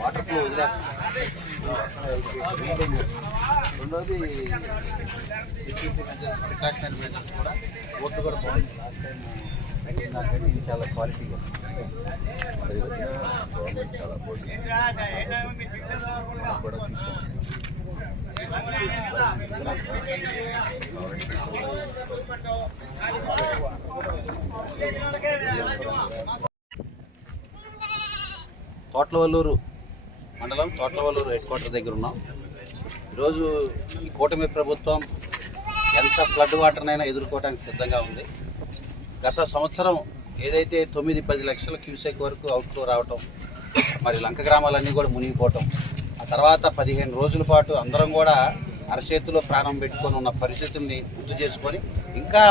Water flow రెండోది precautionary measures కూడా ఓట్లు కూడా బాగుంది లాస్ట్ టైం ఇది చాలా క్వాలిటీగా గవర్నమెంట్ చాలా కూడా తీసుకోండి. తోట్లవల్లూరు మండలం తోట్లవల్లూరు హెడ్ క్వార్టర్ దగ్గర ఉన్నాం. ఈరోజు ఈ కూటమి ప్రభుత్వం ఎంత ఫ్లడ్ వాటర్నైనా ఎదుర్కోవడానికి సిద్ధంగా ఉంది. గత సంవత్సరం ఏదైతే తొమ్మిది పది లక్షల క్యూసెక్ వరకు అవుట్ఫ్లో రావటం మరి లంక గ్రామాలన్నీ కూడా మునిగిపోవటం ఆ తర్వాత పదిహేను రోజుల పాటు అందరం కూడా అరచేతిలో ప్రాణం పెట్టుకొని ఉన్న పరిస్థితుల్ని గుర్తు చేసుకొని ఇంకా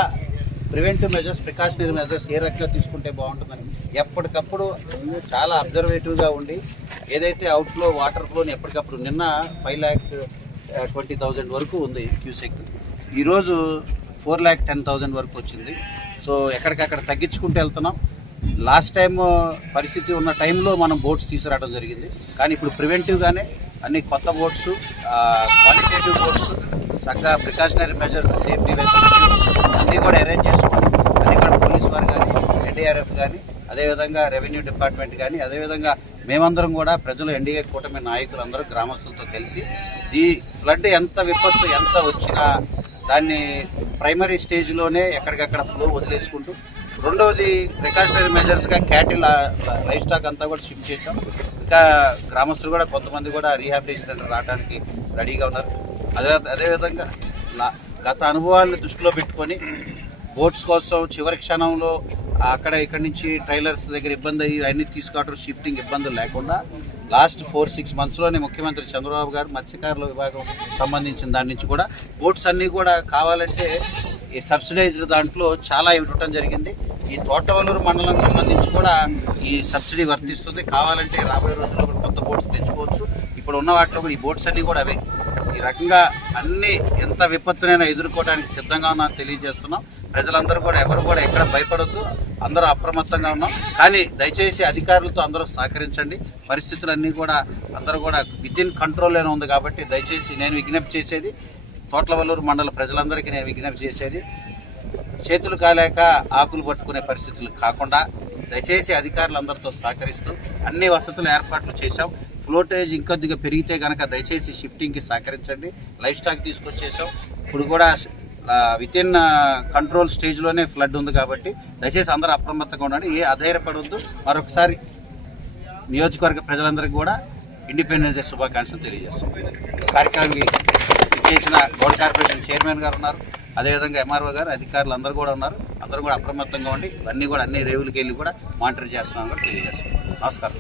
ప్రివెంటివ్ మెజర్స్ ప్రికాషనరీ మెజర్స్ ఏ రకంగా తీసుకుంటే బాగుంటుందని ఎప్పటికప్పుడు చాలా అబ్జర్వేటివ్గా ఉండి ఏదైతే అవుట్ఫ్లో వాటర్ ఫ్లోని ఎప్పటికప్పుడు నిన్న ఫైవ్ ల్యాక్ ట్వంటీ థౌజండ్ వరకు ఉంది క్యూసెక్ ఈరోజు ఫోర్ ల్యాక్ టెన్ థౌజండ్ వరకు వచ్చింది. సో ఎక్కడికక్కడ తగ్గించుకుంటూ వెళ్తున్నాం. లాస్ట్ టైం పరిస్థితి ఉన్న టైంలో మనం బోట్స్ తీసుకురావడం జరిగింది. కానీ ఇప్పుడు ప్రివెంటివ్గానే అన్ని కొత్త బోట్స్ క్వాలిటేటివ్ బోట్స్ చక్కగా ప్రికాషనరీ మెజర్స్ సేఫ్టీ అన్నీ కూడా అరేంజ్ చేసుకొని అన్నీ కూడా పోలీస్ వారు కానీ ఎన్డీఆర్ఎఫ్ కానీ అదేవిధంగా రెవెన్యూ డిపార్ట్మెంట్ కానీ అదేవిధంగా మేమందరం కూడా ప్రజలు ఎన్డీఏ కూటమి నాయకులందరూ గ్రామస్తులతో కలిసి ఈ ఫ్లడ్ ఎంత విపత్తు ఎంత వచ్చినా దాన్ని ప్రైమరీ స్టేజ్లోనే ఎక్కడికక్కడ ఫ్లో వదిలేసుకుంటూ రెండవది ప్రికాషనరీ మెజర్స్గా క్యాటిల్ లైఫ్ స్టాక్ అంతా కూడా షిఫ్ట్ చేసాం ఇంకా గ్రామస్తులు కూడా కొంతమంది కూడా రీహాబిలిటేషన్ సెంటర్ రావడానికి రెడీగా ఉన్నారు. అదే అదేవిధంగా గత అనుభవాలను దృష్టిలో పెట్టుకొని బోట్స్ కోసం చివరి క్షణంలో అక్కడ ఇక్కడి నుంచి ట్రైలర్స్ దగ్గర ఇబ్బంది అయ్యి అన్ని తీసుకోవడం షిఫ్టింగ్ ఇబ్బందులు లేకుండా లాస్ట్ ఫోర్ సిక్స్ మంత్స్లోనే ముఖ్యమంత్రి చంద్రబాబు గారు మత్స్యకారుల విభాగం సంబంధించిన దాని నుంచి కూడా బోట్స్ అన్నీ కూడా కావాలంటే ఈ సబ్సిడైజ్డ్ దాంట్లో చాలా ఇవ్వటం జరిగింది. ఈ తోటవల్లూరు మండలం సంబంధించి కూడా ఈ సబ్సిడీ వర్తిస్తుంది. కావాలంటే రాబోయే రోజుల్లో కూడా కొత్త బోట్స్ తెచ్చుకోవచ్చు. ఇప్పుడు ఉన్న వాటిలో కూడా ఈ బోట్స్ అన్నీ కూడా అవే. ఈ రకంగా అన్ని ఎంత విపత్తునైనా ఎదుర్కోవడానికి సిద్ధంగా ఉన్నా తెలియజేస్తున్నాం. ప్రజలందరూ కూడా ఎవరు కూడా ఎక్కడ భయపడద్దు. అందరూ అప్రమత్తంగా ఉన్నాం. కానీ దయచేసి అధికారులతో అందరూ సహకరించండి. పరిస్థితులన్నీ కూడా అందరూ కూడా విత్ ఇన్ కంట్రోల్లోనే ఉంది కాబట్టి దయచేసి నేను విజ్ఞప్తి చేసేది తోట్లవల్లూరు మండల ప్రజలందరికీ నేను విజ్ఞప్తి చేసేది చేతులు కాలేక ఆకులు పట్టుకునే పరిస్థితులు కాకుండా దయచేసి అధికారులందరితో సహకరిస్తూ అన్ని వసతులు ఏర్పాట్లు చేశాం. ఫ్లోటేజ్ ఇంకొద్దిగా పెరిగితే కనుక దయచేసి షిఫ్టింగ్కి సహకరించండి. లైఫ్ స్టాక్ తీసుకొచ్చేసాం. ఇప్పుడు కూడా విత్ ఇన్ కంట్రోల్ స్టేజ్లోనే ఫ్లడ్ ఉంది కాబట్టి దయచేసి అందరూ అప్రమత్తంగా ఉండండి. ఏ అధైర్యపడవద్దు మరొకసారి నియోజకవర్గ ప్రజలందరికీ కూడా ఇండిపెండెన్స్ డే శుభాకాంక్షలు తెలియజేస్తున్నాం. కార్యక్రమానికి చేసిన గౌడ్ కార్పొరేషన్ చైర్మన్ గారు ఉన్నారు. అదేవిధంగా ఎంఆర్ఓ గారు అధికారులు అందరూ కూడా ఉన్నారు. అందరూ కూడా అప్రమత్తంగా ఉండి ఇవన్నీ కూడా అన్ని రేవులకి వెళ్ళి కూడా మానిటర్ చేస్తున్నామని కూడా తెలియజేస్తున్నాం. నమస్కారం.